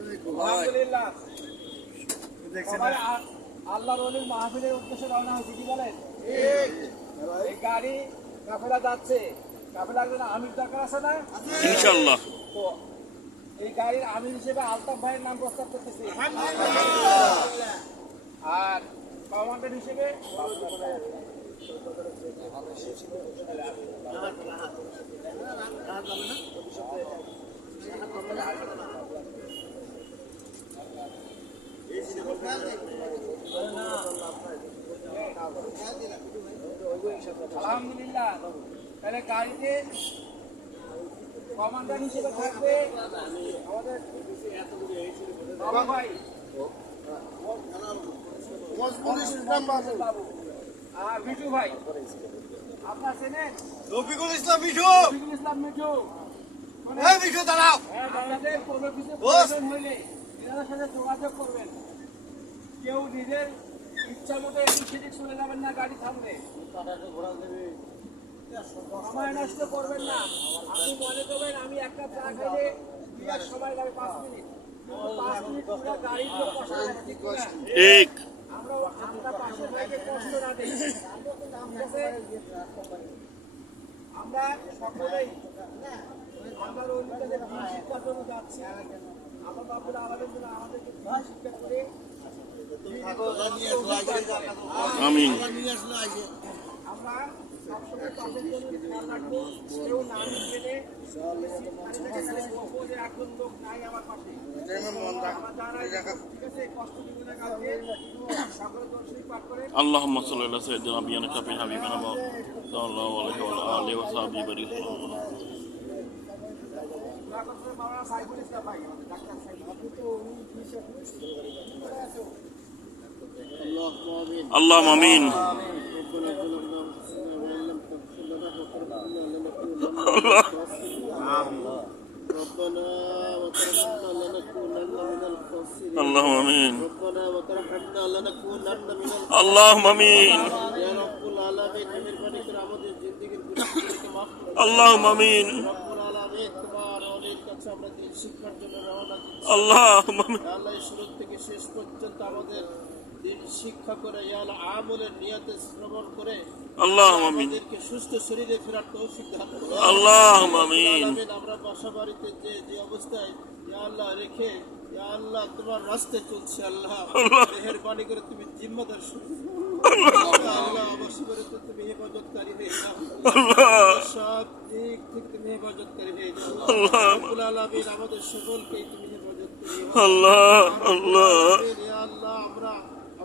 আলহামদুলিল্লাহ। আল্লাহর ওলির মাহফিলের উদ্দেশ্যে রওনা হয়েছে কি বলেন? এই গাড়ি কাফেলা যাচ্ছে। কাফেলার জন্য আমির দরকার আছে না? ইনশাল্লাহ তো এই গাড়ির আমির হিসেবে আলতাফ ভাইয়ের নাম প্রস্তাব করতেছি। আর কমান্ডার হিসেবে আলহামদুলিল্লাহ। তাহলে গাড়িতে কমান্ডার হিসেবে থাকবে আমাদের বাবা ভাই। বাবু। আর মিঠু ভাই। আপনার চেনেন? রফিকুল ইসলাম বিশু রফিকুল ইসলাম মিঠু। এই দাঁড়াও। হ্যাঁ, আপনাদের কোনো কিছু প্রয়োজন হইলে সাথে যোগাযোগ করবেন। কেউ নিজের ইচ্ছা মতো এদিক সেদিক চলে যাবেন না গাড়ি থামবে। সময় নষ্ট করবেন না। আপনি মনে করবেন আমি একটা চা খাইলে বিয়ার সময় লাগে পাঁচ মিনিট। পাঁচ মিনিট পুরো গাড়ির লোক ঠিক আমরা আমরা পাশের ভাইকে কষ্ট না দিই। আমরা সকলেই আমরা অন্যদের শিক্ষার জন্য যাচ্ছি। আমার বাপুরা আমাদের জন্য আমাদেরকে শিক্ষা করে আমিন আমরা সবসময় পাশের জন্য খেয়াল রাখবো কেউ না গেলে যে একজন লোক নাই আমার পাশে আমার দ্বারা ঠিক আছে কষ্ট দিব না কাউকে সকলে দর্শনী পাঠ করে اللهم صل على سيدنا نبينا كفي حبيبنا محمد صلى الله عليه وعلى اله وصحبه بارك الله মাওলানা সাইফুল ইসলাম ভাই আমাদের ডাক্তার সাইফুল আপনি তো উনি اللهم امين الله اللهم امين اللهم امين اللهم امين اللهم امين আল্লাহ আমাদের সকলকে তুমি হেফাজত আল্লাহ আল্লাহ আমরা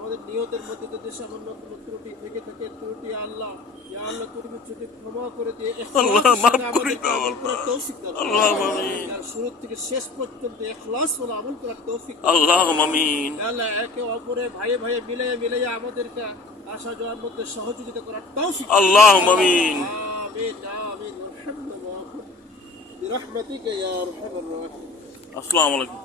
আমাদের নিয়তের মধ্যে যদি সামান্য কোনো ত্রুটি থেকে থাকে ত্রুটি আল্লাহ ইয়া আল্লাহ তুমি যদি ক্ষমা করে দিয়ে আল্লাহ, ইখলাসের মাফ সঙ্গে করে আমাদেরকে দাও, আমল করার তৌফিক দাও আল্লাহ, আমিন। আর শুরু থেকে শেষ পর্যন্ত ইখলাস বলে আমল করার তৌফিক দাও। اللهم امين ইয়া আল্লাহ একে অপরে ভাইয়ে ভাইয়ে মিলে মিলে আমাদেরকে আসা যাওয়ার মধ্যে সহযোগিতা করার তৌফিক দাও। اللهم امين আমিন আমিন আলহামদুলিল্লাহ برحمتك يا ارحم الراحمين السلام عليكم